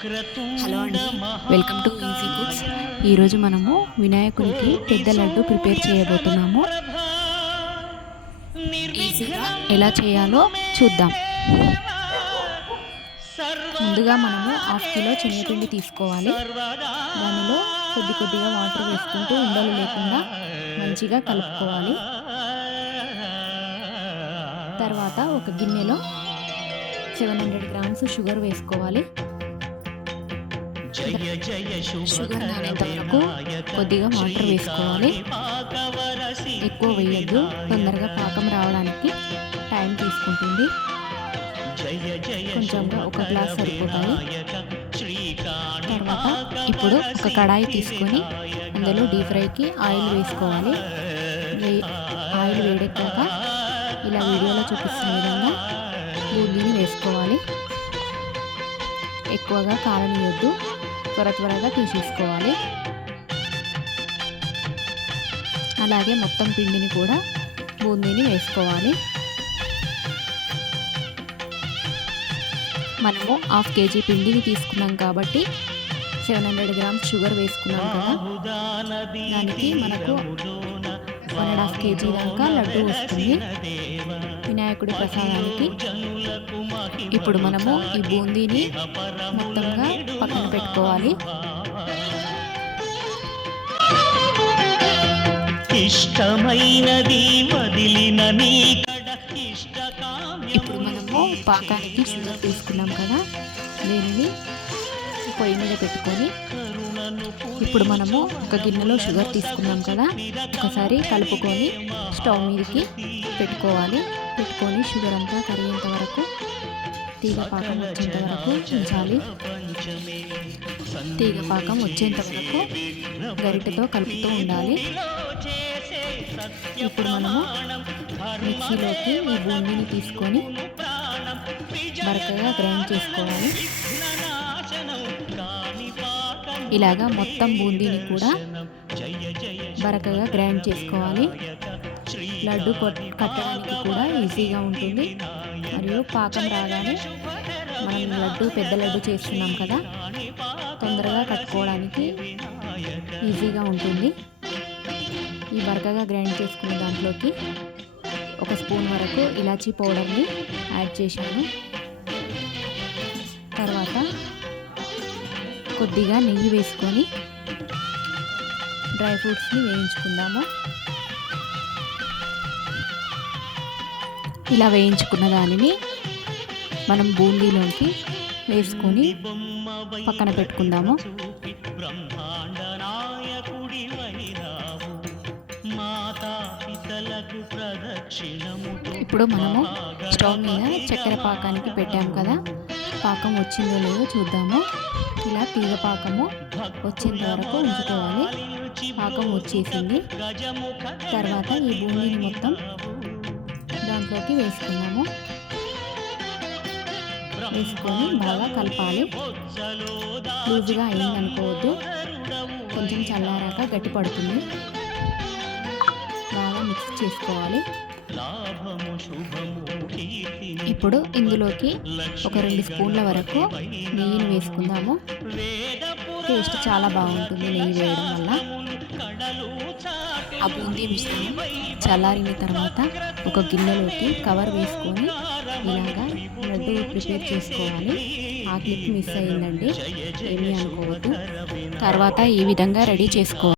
Hello అండి. Welcome to easy foods ఈరోజు మనము వినాయకునికి పెద్ద లడ్డు ప్రిపేర్ చేయబోతున్నాము. ఈజీగా ఎలా చేయాలో చూద్దాం. ముందుగా మనము హాఫ్ కిలో శనగపిండి తీసుకోవాలి. దానిలో కొద్ది కొద్దిగా వాటర్ వేసుకుంటూ ఉండలు లేకుండా మంచిగా కలుపుకోవాలి. తర్వాత ఒక గిన్నెలో సెవెన్ హండ్రెడ్ గ్రామ్స్ షుగర్ వేసుకోవాలి. షుగర్ నానేంత వరకు కొద్దిగా వాటర్ వేసుకోవాలి. ఎక్కువ వేయద్దు. తొందరగా పాకం రావడానికి టైం తీసుకుంటుంది. కొంచెంగా ఒక గ్లాస్ సరిపోతాయి. తర్వాత ఇప్పుడు ఒక కడాయి తీసుకొని అందులో డీప్ ఫ్రైకి ఆయిల్ వేసుకోవాలి. ఆయిల్ వేడెక్కాక ఇలా వీడియోలో చూపిస్తున్న విధంగా బూందీని వేసుకోవాలి. ఎక్కువగా కాలనీయొద్దు త్వర త్వరగా తీసేసుకోవాలి. అలాగే మొత్తం పిండిని కూడా బూందీని వేసుకోవాలి. మనము హాఫ్ కేజీ పిండిని తీసుకున్నాం కాబట్టి సెవెన్ హండ్రెడ్ గ్రామ్స్ షుగర్ వేసుకున్నాం కదా. దానికి మనకు వన్ అండ్ హాఫ్ కేజీ దాకా లడ్డు వస్తుంది. వినాయకుడి ప్రసాదానికి ఇప్పుడు మనము ఈ బూందీని మొత్తంగా పక్కన పెట్టుకోవాలి. ఇష్టమైనది వదిలిన ఇప్పుడు మనము పాకానికి షుగర్ తీసుకున్నాం కదా దీనిని పొయ్యి మీద పెట్టుకొని ఇప్పుడు మనము ఒక గిన్నెలో షుగర్ తీసుకున్నాం కదా ఒకసారి కలుపుకొని స్టవ్ మీదకి పెట్టుకోవాలి. పెట్టుకొని షుగర్ అంతా కరిగేంత వరకు తీగ పాకం వచ్చేంత వరకు ఉంచాలి. తీగ పాకం వచ్చేంత వరకు గరిటతో కలుపుతూ ఉండాలి. ఇప్పుడు మనము మిక్సీలోకి ఈ బూందీని తీసుకొని బరకగా గ్రైండ్ చేసుకోవాలి. ఇలాగా మొత్తం బూందీని కూడా బరకగా గ్రైండ్ చేసుకోవాలి. లడ్డు కట్టడానికి కూడా ఈజీగా ఉంటుంది. మరియు పాకం రాగానే మనం లడ్డు పెద్ద లడ్డు చేస్తున్నాం కదా తొందరగా కట్టుకోవడానికి ఈజీగా ఉంటుంది. ఈ బరకగా గ్రైండ్ చేసుకున్న దాంట్లోకి ఒక స్పూన్ వరకు ఇలాచీ పౌడర్ని యాడ్ చేశాను. తర్వాత కొద్దిగా నెయ్యి వేసుకొని డ్రై ఫ్రూట్స్ని వేయించుకుందాము. ఇలా వేయించుకున్న దానిని మనం బూందీలోకి వేసుకొని పక్కన పెట్టుకుందాము. ఇప్పుడు మనము స్టవ్ మీద చక్కెర పాకానికి పెట్టాము కదా. పాకం వచ్చిందో లేదో చూద్దాము. ఇలా తీగ పాకము వచ్చేంత వరకు ఉంచుకోవాలి. పాకం వచ్చేసింది. తర్వాత ఈ బూందీని మొత్తం దాంట్లోకి వేసుకున్నాము వేసుకొని బాగా కలపాలి. లూజుగా అయింది అనుకోవద్దు కొంచెం చల్లారాక గట్టి పడుతుంది. బాగా మిక్స్ చేసుకోవాలి. ఇప్పుడు ఇందులోకి ఒక రెండు స్పూన్ల వరకు నెయ్యిని వేసుకుందాము. టేస్ట్ చాలా బాగుంటుంది నెయ్యి వేయడం వల్ల. ఆ బూందీ మిశ్రమం చల్లారిన తర్వాత ఒక గిన్నెలోకి కవర్ వేసుకొని ఇలాగా లడ్డు ప్రిపేర్ చేసుకోవాలి. ఆ క్లిప్ మిస్ అయిందండి ఏమీ అనుకోవద్దు. తర్వాత ఈ విధంగా రెడీ చేసుకోవాలి.